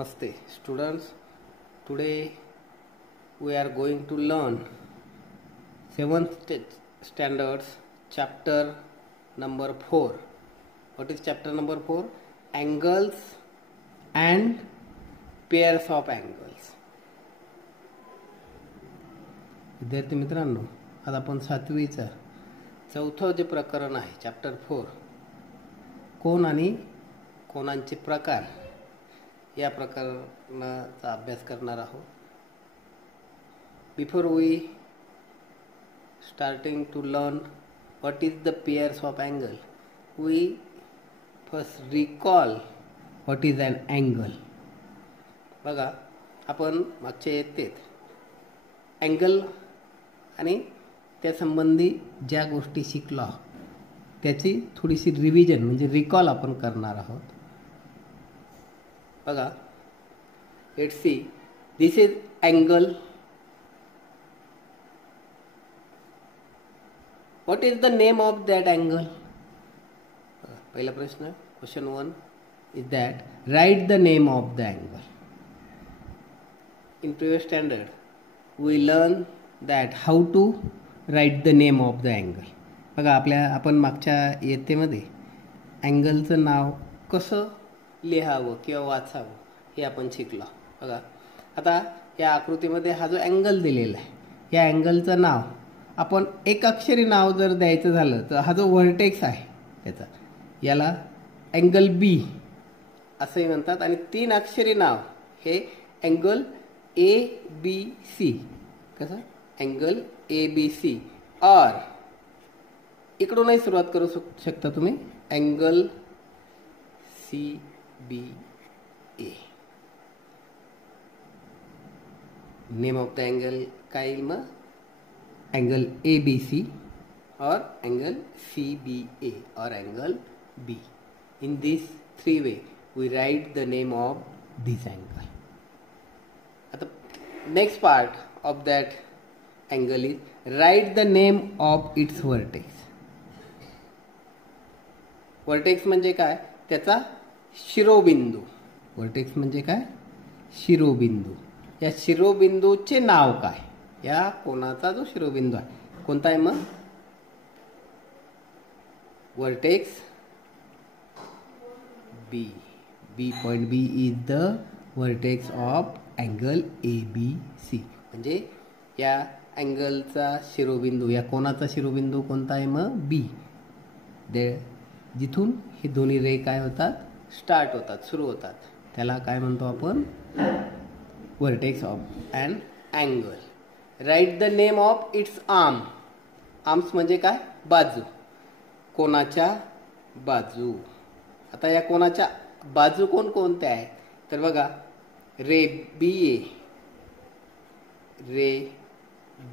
Namaste students. Today we are going to learn 7th standards chapter number 4. What is chapter number 4? Angles and pairs of angles. विद्यार्थी मित्रांनो, आज आपण 7वीचा चौथं जे प्रकरण आहे चॅप्टर 4 कोन आणि कोनांचे प्रकार या प्रकरणाचा अभ्यास करणार आहोत. Before we starting to learn what is the pairs of angle, we first recall what is an angle. बघा, आपण मागच्या येतेत अँगल आणि त्यासंबंधी ज्या गोष्टी शिकलो त्याची थोडीशी रिव्हिजन म्हणजे रिकॉल आपण करणार आहोत. बघा, let's see, this is angle. What is the name of that angle? पहिला प्रश्न, question 1 is that write the name of the angle. In previous standard we learn that how to write the name of the angle. बघा, आपण मागच्या इयत्तेमध्ये अँगलचं नाव कसं लिहावं किंवा वाचावं हे आपण शिकलो. बघा, आता या आकृतीमध्ये हा जो अँगल दिलेला आहे, या अँगलचं नाव आपण एक अक्षरी नाव जर द्यायचं झालं तर हा जो व्हर्टेक्स आहे त्याचा, याला अँगल बी असंही म्हणतात. आणि 3 अक्षरी नाव हे अँगल ABC. कसं? Angle ABC. और इकडूनही सुरुवात करू शकता तुम्ही, angle CBA. Name of the angle काय येईल मग? अँगल ABC और अँगल CBA और angle B. In these 3 way we write the name of this angle. आता next part of that angle is write the name of its vertex. Vertex म्हणजे काय? त्याचा शिरोबिंदू. वर्टेक्स म्हणजे काय? शिरोबिंदू. या शिरोबिंदूचे नाव काय? या कोणाचा जो शिरोबिंदू आहे कोणता आहे मग? Vertex B. B point B is the vertex of angle ABC. म्हणजे या अँगलचा शिरोबिंदू, या कोणाचा शिरोबिंदू कोणता आहे मग? बी. जिथून हे दोन्ही रे काय होतात? स्टार्ट होतात, सुरू होतात. त्याला काय म्हणतो आपण? Vertex of an angle. Write the name of its arm. Arms म्हणजे काय? बाजू. कोणाच्या बाजू. आता या कोणाच्या बाजू कोणकोणत्या आहेत? तर बघा, रे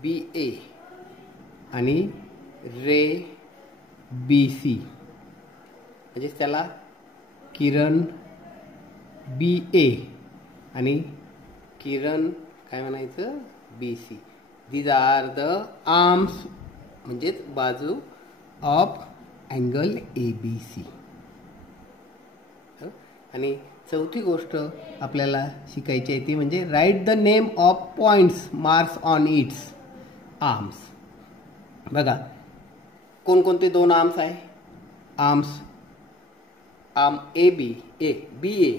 BA आणि रे BC. म्हणजे त्याला किरण BA आणि किरण काय म्हणायचं? BC. These are the arms म्हणजेच बाजू ऑफ अँगल ABC. आणि चौथी गोष्ट आपल्याला शिकायची आहे ती म्हणजे write the name of points marks on its arms. बघा, कोणकोणते 2 आर्म्स आहे? आर्म BA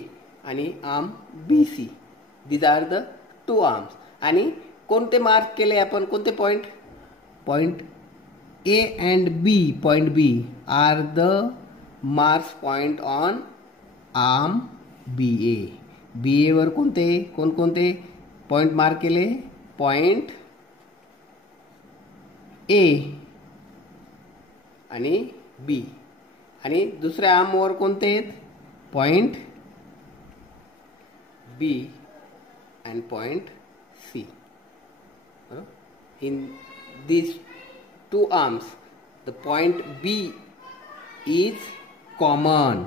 आणि arm BC. These are the 2 arms. आणि कोणते मार्क केले आपण? कोणते point? Point A and B, point B are the marks point on arm BA. BA वर कोणकोणते पॉइंट मार्क केले? पॉइंट A आणि B. आणि दुसऱ्या आर्मवर कोणते आहेत? Point B and point C. In these 2 arms the point B is common.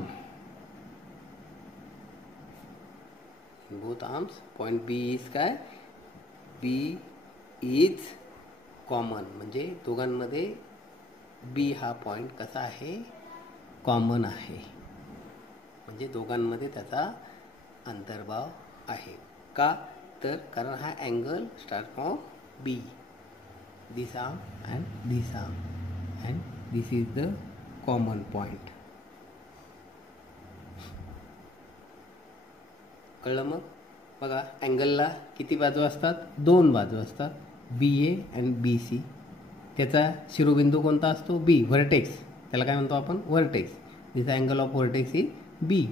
In both arms point B is काय? B is common. म्हणजे दोघांमध्ये B हा पॉइंट कसा आहे? कॉमन आहे. म्हणजे दोघांमध्ये त्याचा अंतर्भाव आहे. का तर कारण हा angle start from B, this arm and this arm and this is the common point. कळलं? मग बघा अँगलला किती बाजू असतात? 2 बाजू असतात, बी ए अँड बी सी. त्याचा शिरोबिंदू कोणता असतो? B, vertex. त्याला काय म्हणतो आपण? Vertex. This angle of vertex is B.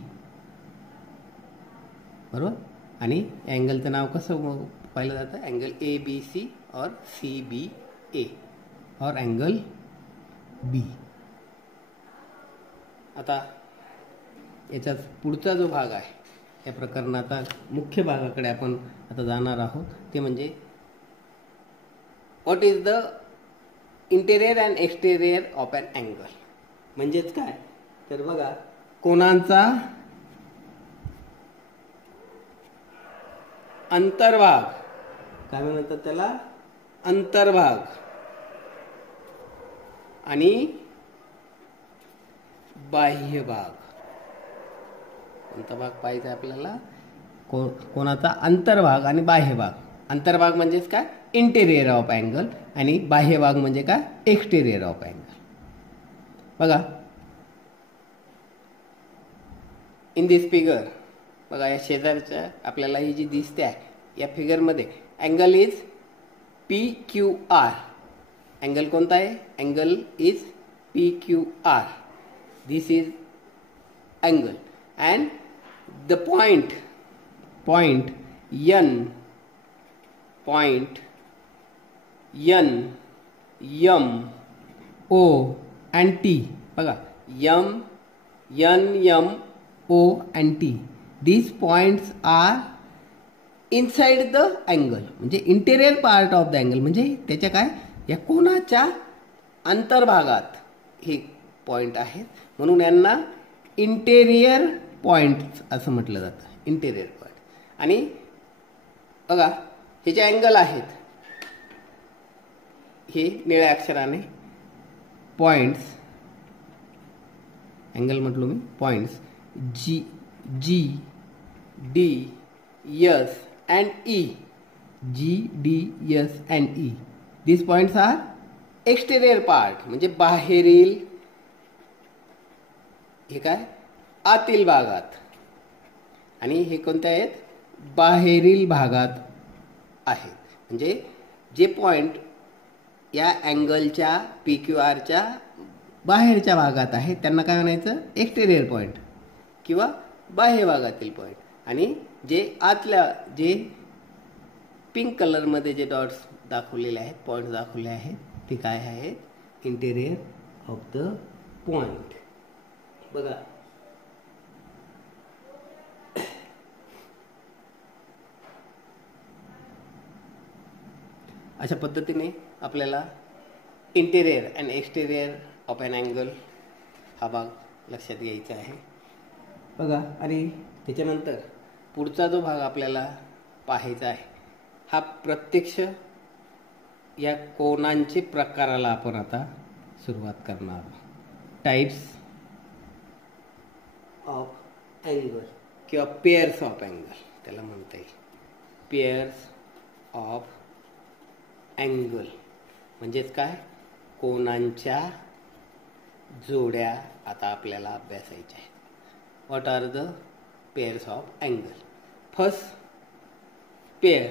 बरोबर. आणि अँगलचं नाव कसं पाहिलं जातं? अँगल ए बी सी और सी बी ए और अँगल बी. आता याच्यात पुढचा जो भाग आहे या प्रकरणात मुख्य भागाकडे आपण आता जाणार आहोत. ते म्हणजे what is the interior and exterior of an angle. म्हणजेच काय तर बघा कोनांचा अंतर्भाग, काय म्हणतात त्याला? अंतर्भाग. आणि बाह्य भाग. कोणता भाग पाहिजे आपल्याला? कोणाचा अंतर्भाग आणि बाह्य भाग. अंतर्भाग म्हणजेच काय? Interior of angle. आणि बाह्य भाग म्हणजे काय? Exterior of angle. बघा इन दिस फिगर, बघा या शेजारच्या आपल्याला ही जी दिसते आहे या फिगरमध्ये angle is P Q R. Angle कोणता आहे? Angle is P Q R. This is angle and the point N M O and T. बघा M O and T. These points are inside the angle. म्हणजे interior part of the angle. म्हणजे त्याच्या काय? या कोनाच्या अंतर्भागात हे point आहेत. म्हणून यांना इंटेरियर पॉइंट्स असं म्हटलं जातं. Interior point. आणि बघा हे जे अँगल आहेत हे निळ्या अक्षराने पॉइंट्स, अँगल म्हटलो मी, points G D S and E. G D S and E. This points are exterior part. म्हणजे बाहेरील, हे काय? आतील भागात. आणि हे कोणते आहेत? बाहेरील भागात आहेत. म्हणजे जे पॉइंट या अँगलच्या पी क्यू आरच्या बाहेरच्या भागात आहेत त्यांना काय म्हणायचं? एक्सटेरियर पॉइंट किंवा बाह्य भागातील पॉइंट. आणि जे आतल्या, जे पिंक कलरमध्ये जे डॉट्स दाखवलेले आहेत, पॉइंट्स दाखवले आहेत, ते काय आहेत? Interior of the point. बघा अशा पद्धतीने आपल्याला interior and exterior of an angle हा भाग लक्षात घ्यायचा आहे. बघा आणि त्याच्यानंतर पुढचा जो भाग आपल्याला पाहायचा आहे हा प्रत्यक्ष या कोनांचे प्रकाराला आपण आता सुरुवात करणार आहोत. टाइप्स ऑफ अँगल किंवा पेअर्स ऑफ अँगल त्याला म्हणता येईल. पेअर्स ऑफ अँगल म्हणजेच काय? कोनांच्या जोड्या आता आपल्याला अभ्यासायच्या आहेत. What are the pairs of angle? First pair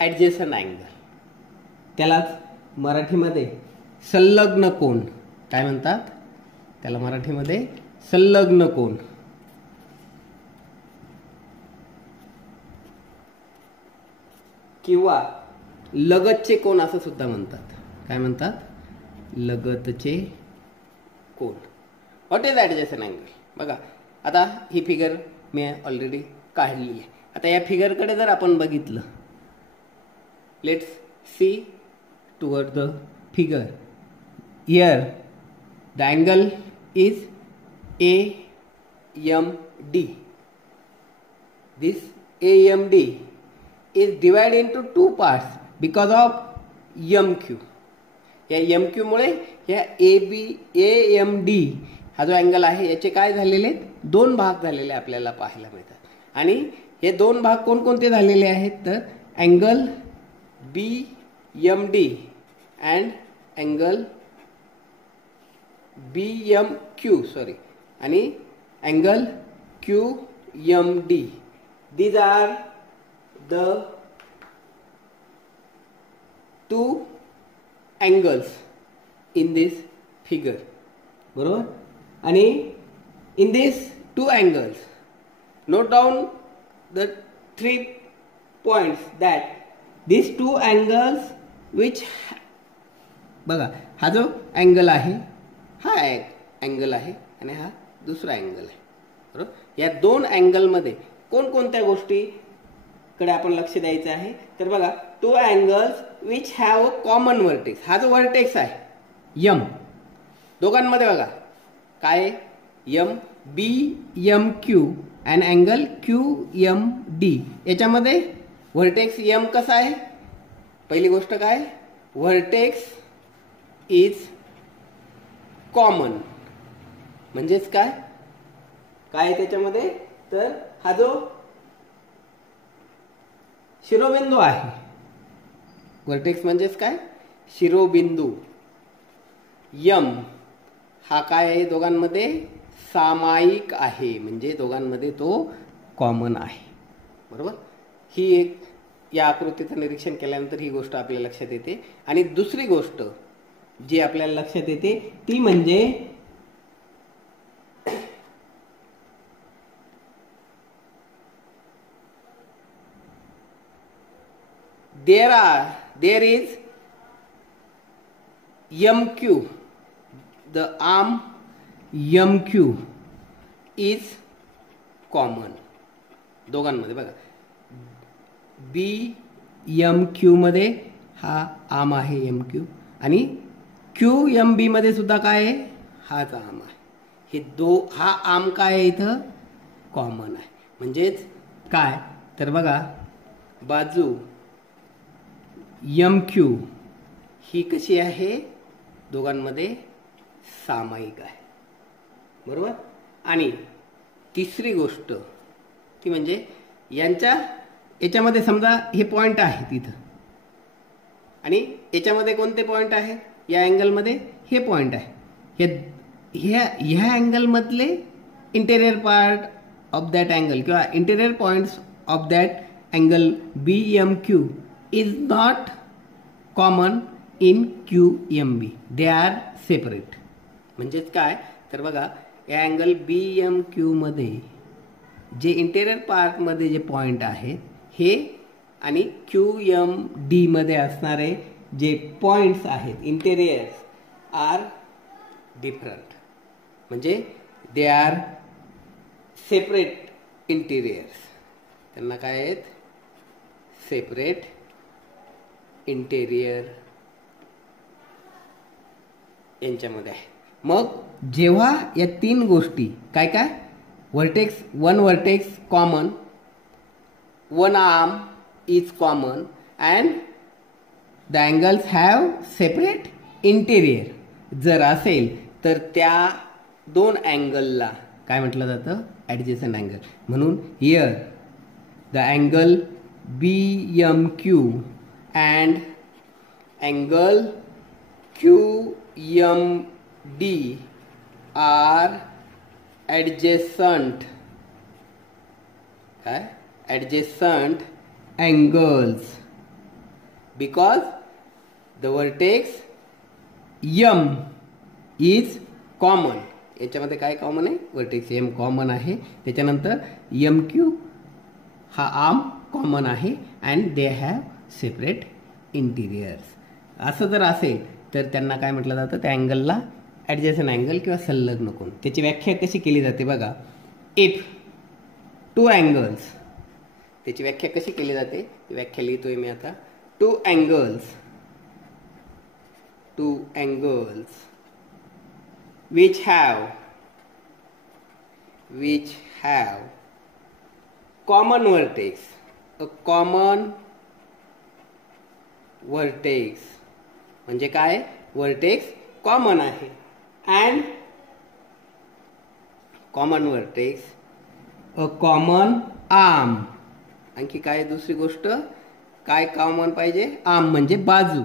adjacent angle. त्यालाच मराठीमध्ये संलग्न कोन काय म्हणतात? त्याला मराठीमध्ये संलग्न कोन किंवा लगतचे कोन असं सुद्धा म्हणतात. काय म्हणतात? लगतचे कोन. What is adjacent angle? बघा आता ही फिगर मी ऑलरेडी काढलेली आहे. आता या फिगरकडे जर आपण बघितलं, let's see toward the figure. Here the angle is AMD. This AMD is divided into two parts because of MQ. या MQ मुळे या AMD हा जो अँगल आहे याचे काय झालेले? 2 भाग झालेले आपल्याला पाहायला मिळतात. आणि हे दोन भाग कोणकोणते झालेले आहेत तर angle BMD and angle BMQ sorry आणि angle QMD. These are the two angles in this figure. बरोबर. आणि in these two angles note down the 3 points that these two angles which बघा हा जो अँगल आहे हा अँगल आहे आणि हा दुसरा अँगल आहे. बरोबर. या दोन अँगलमध्ये कोणकोणत्या गोष्टीकडे आपण लक्ष द्यायचं आहे तर बघा two angles which have a common vertex. हा जो वर्टेक्स आहे यम दोघांमध्ये बघा काय MBMQ अँड अँगल QMD. याच्यामध्ये वर्टेक्स यम कसा आहे. पहिली गोष्ट काय वर्टेक्स इज कॉमन म्हणजेच काय काय त्याच्यामध्ये तर हा जो शिरोबिंदू आहे वर्टेक्स म्हणजेच काय शिरोबिंदू यम हा काय आहे दोघांमध्ये सामायिक आहे म्हणजे दोघांमध्ये तो कॉमन आहे. बरोबर. ही एक या आकृतीचं निरीक्षण केल्यानंतर ही गोष्ट आपल्या लक्षात येते. आणि दुसरी गोष्ट जी आपल्याला लक्षात येते ती म्हणजे there is MQ, the arm MQ is common दोघांमध्ये. बघा BMQ मध्ये हा आर्म आहे MQ आणि QMB मध्ये सुद्धा काय आहे हाच आर्म आहे. हे हा आर्म काय आहे इथं कॉमन आहे. म्हणजेच काय तर बघा बाजू MQ ही कशी आहे दोघांमध्ये सामायिक आहे. बरोबर. आणि तिसरी गोष्ट ती म्हणजे याच्यामध्ये समजा हे पॉइंट आहे तिथं आणि याच्यामध्ये कोणते पॉइंट आहे या अँगलमध्ये हे पॉइंट आहे. ह्या अँगलमधले interior part of that angle किंवा interior points of that angle BMQ is not common in QMB. They are separate. म्हणजेच काय तर बघा या अँगल BMQ मध्ये जे इंटेरियर पार्ट मध्ये जे पॉइंट आहेत हे आणि QMD मध्ये असणारे जे पॉइंट्स आहेत इंटेरियर्स आर डिफरंट म्हणजे दे आर सेपरेट इंटेरियर्स. त्यांना काय आहेत सेपरेट इंटेरियर यांच्यामध्ये आहे. मग जेव्हा या तीन गोष्टी काय काय one vertex common one arm is common and the angles have separate interior जर असेल तर त्या दोन अँगलला काय म्हटलं जातं ॲडजेसंट अँगल. म्हणून here the angle BMQ and angle QMD are adjacent angles because the vertex M is common. याच्यामध्ये काय कॉमन आहे वर्टेक्स M कॉमन आहे. त्याच्यानंतर MQ हा आर्म कॉमन आहे and they have separate interiors. असं जर असेल तर त्यांना काय म्हटलं जातं त्या अँगलला ॲडजस्टंट अँगल किंवा संलग्न कोन. त्याची व्याख्या कशी केली जाते बघा इफ टू अँगल्स त्याची व्याख्या कशी केली जाते ती व्याख्या लिहितोय मी आता. Two angles which have common vertex, a common vertex म्हणजे काय वर्टेक्स कॉमन आहे and common vertex a common arm आणखी काय दुसरी गोष्ट काय कॉमन पाहिजे, आर्म म्हणजे बाजू,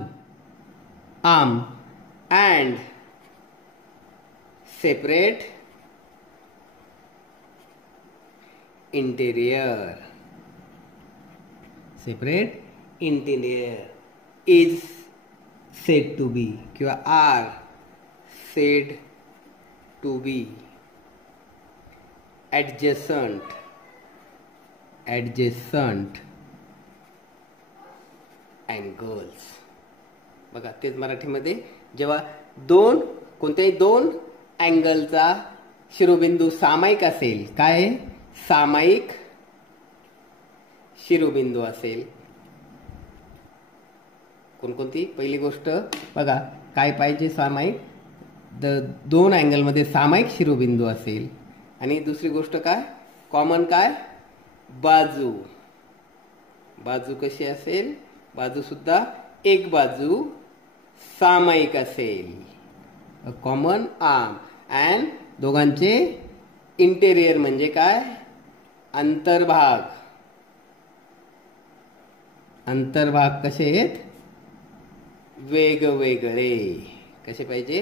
arm and separate interior, separate interior is said to be किंवा are said to be adjacent angles. बघा तेच मराठीमध्ये जेव्हा कोणत्याही दोन अँगलचा शिरोबिंदू सामायिक असेल, काय सामायिक शिरोबिंदू असेल, कोणकोणती, पहिली गोष्ट बघा काय पाहिजे, सामायिक, दोन अँगलमध्ये सामायिक शिरोबिंदू असेल, आणि दुसरी गोष्ट काय कॉमन, काय बाजू, बाजू कशी असेल, बाजू सुद्धा एक बाजू सामायिक असेल, कॉमन आर्म, अँड दोघांचे इंटेरियर म्हणजे काय अंतर्भाग, अंतर्भाग कसे आहेत वेगवेगळे, कसे पाहिजे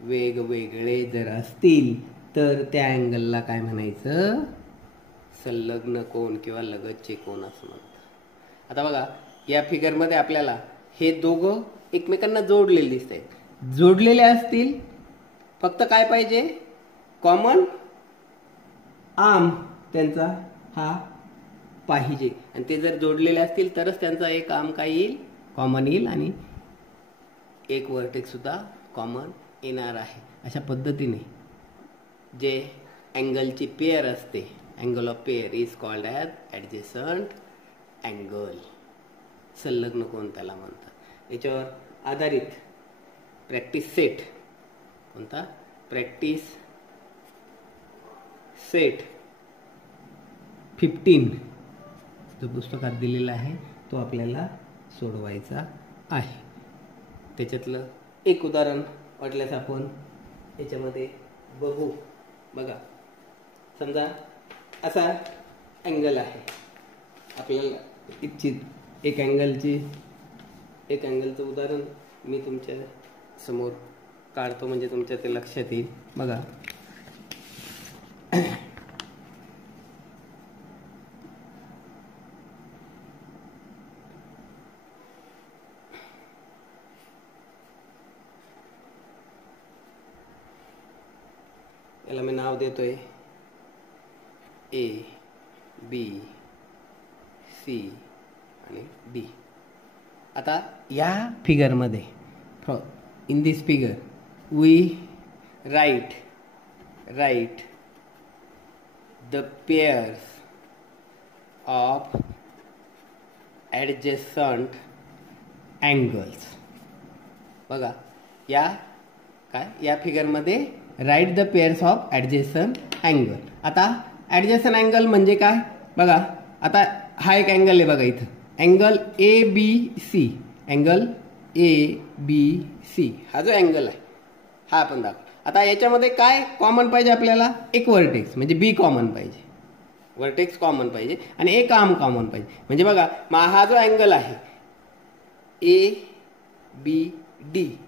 वेगवेगळे जर असतील तर त्या अँगलला काय म्हणायचं, संलग्न कोन किंवा लगतचे कोन असं म्हणतात. आता बघा या फिगरमध्ये आपल्याला हे दोघं एकमेकांना जोडलेले दिसत आहेत, जोडलेले असतील फक्त काय पाहिजे कॉमन आर्म त्यांचा हा पाहिजे, आणि ते जर जोडलेले असतील तरच त्यांचा एक आर्म काय येईल कॉमन येईल, आणि एक वर्टेक्स सुद्धा कॉमन येणार आहे. अशा पद्धतीने जे अँगलची पेअर असते, angle of pair is called as adjacent angle, संलग्न कोन त्याला म्हणतात. याच्यावर आधारित प्रॅक्टिस सेट, कोणता प्रॅक्टिस सेट 15 जो पुस्तकात दिलेला आहे तो आपल्याला सोडवायचा आहे. त्याच्यातलं एक उदाहरण वाटल्यास आपण याच्यामध्ये बघू. बघा समजा असा अँगल आहे, आपल्याला इच्छित एक अँगलचं उदाहरण मी तुमच्या समोर काढतो म्हणजे तुमच्या ते लक्षात येईल. बघा याला मी नाव देतोय ए बी सी आणि डी. आता या फिगरमध्ये in this figure we write the pairs of adjacent angles. बघा या फिगरमध्ये write the pairs of adjacent angle. आता ॲडजेसंट अँगल म्हणजे काय बघा, आता हा एक अँगल आहे बघा, इथं angle A B C, angle A B C हा जो अँगल आहे हा आपण दाखवू. आता याच्यामध्ये काय कॉमन पाहिजे आपल्याला, एक वर्टेक्स म्हणजे बी कॉमन पाहिजे, वर्टेक्स कॉमन पाहिजे आणि एक आर्म कॉमन पाहिजे. म्हणजे बघा हा जो अँगल आहे ए बी डी,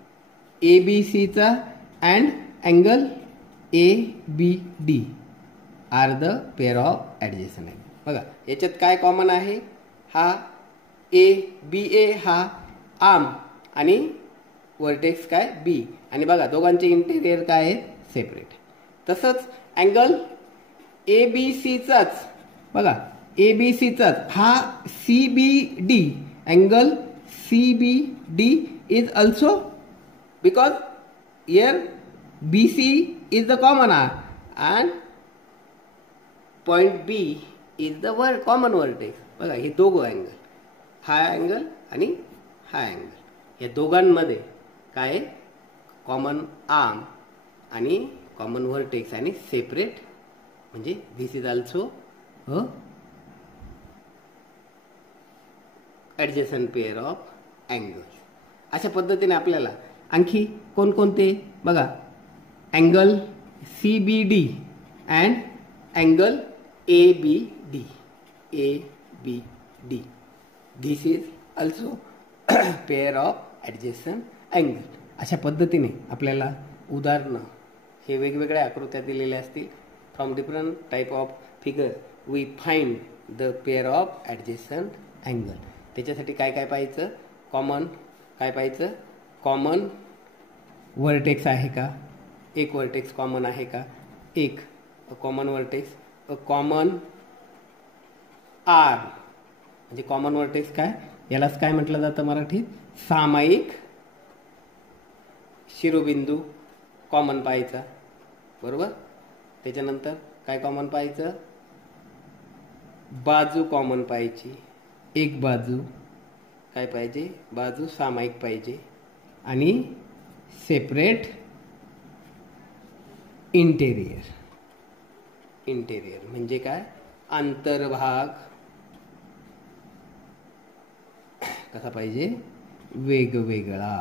ए बी सीचा and angle A B D are the pair of adjacent angle. बघा याच्यात काय कॉमन आहे, हा ए बी ए हा आर्म आणि वर्टेक्स काय बी, आणि बघा दोघांचे इंटेरियर काय आहे सेपरेट. तसंच अँगल ए बी सीचाच बघा, ए बी सीचाच हा C B D, angle C B D is also because here BC is the common arm and point B is the common vertex. बघा हे दोघं अँगल, हा अँगल आणि हा अँगल, या दोघांमध्ये काय कॉमन आर्म आणि कॉमन वर्टेक्स आणि सेपरेट, म्हणजे this is also a adjacent pair of angles. अशा पद्धतीने आपल्याला आणखी कोणकोणते बघा, angle C B D and angle A B D, A B D. This is also pair of adjacent angle. अशा पद्धतीने आपल्याला उदाहरणं हे वेगवेगळ्या आकृत्या दिलेल्या असतील. From different type of figure we find the pair of adjacent angle. त्याच्यासाठी काय काय पाहायचं? कॉमन काय पाहायचं? कॉमन वर्टेक्स आहे का? एक वर्टेक्स कॉमन आहे का? एक common vertex. A common arm म्हणजे कॉमन वर्टेक्स काय? यालाच काय म्हटलं जातं मराठीत? सामायिक शिरोबिंदू कॉमन पाहायचा. बरोबर. त्याच्यानंतर काय कॉमन पाहायचं? बाजू कॉमन पाहायची. एक बाजू काय पाहिजे? बाजू सामायिक पाहिजे. आणि सेपरेट इंटेरियर. इंटेरियर म्हणजे काय? अंतर्भाग कसा पाहिजे? वेगवेगळा.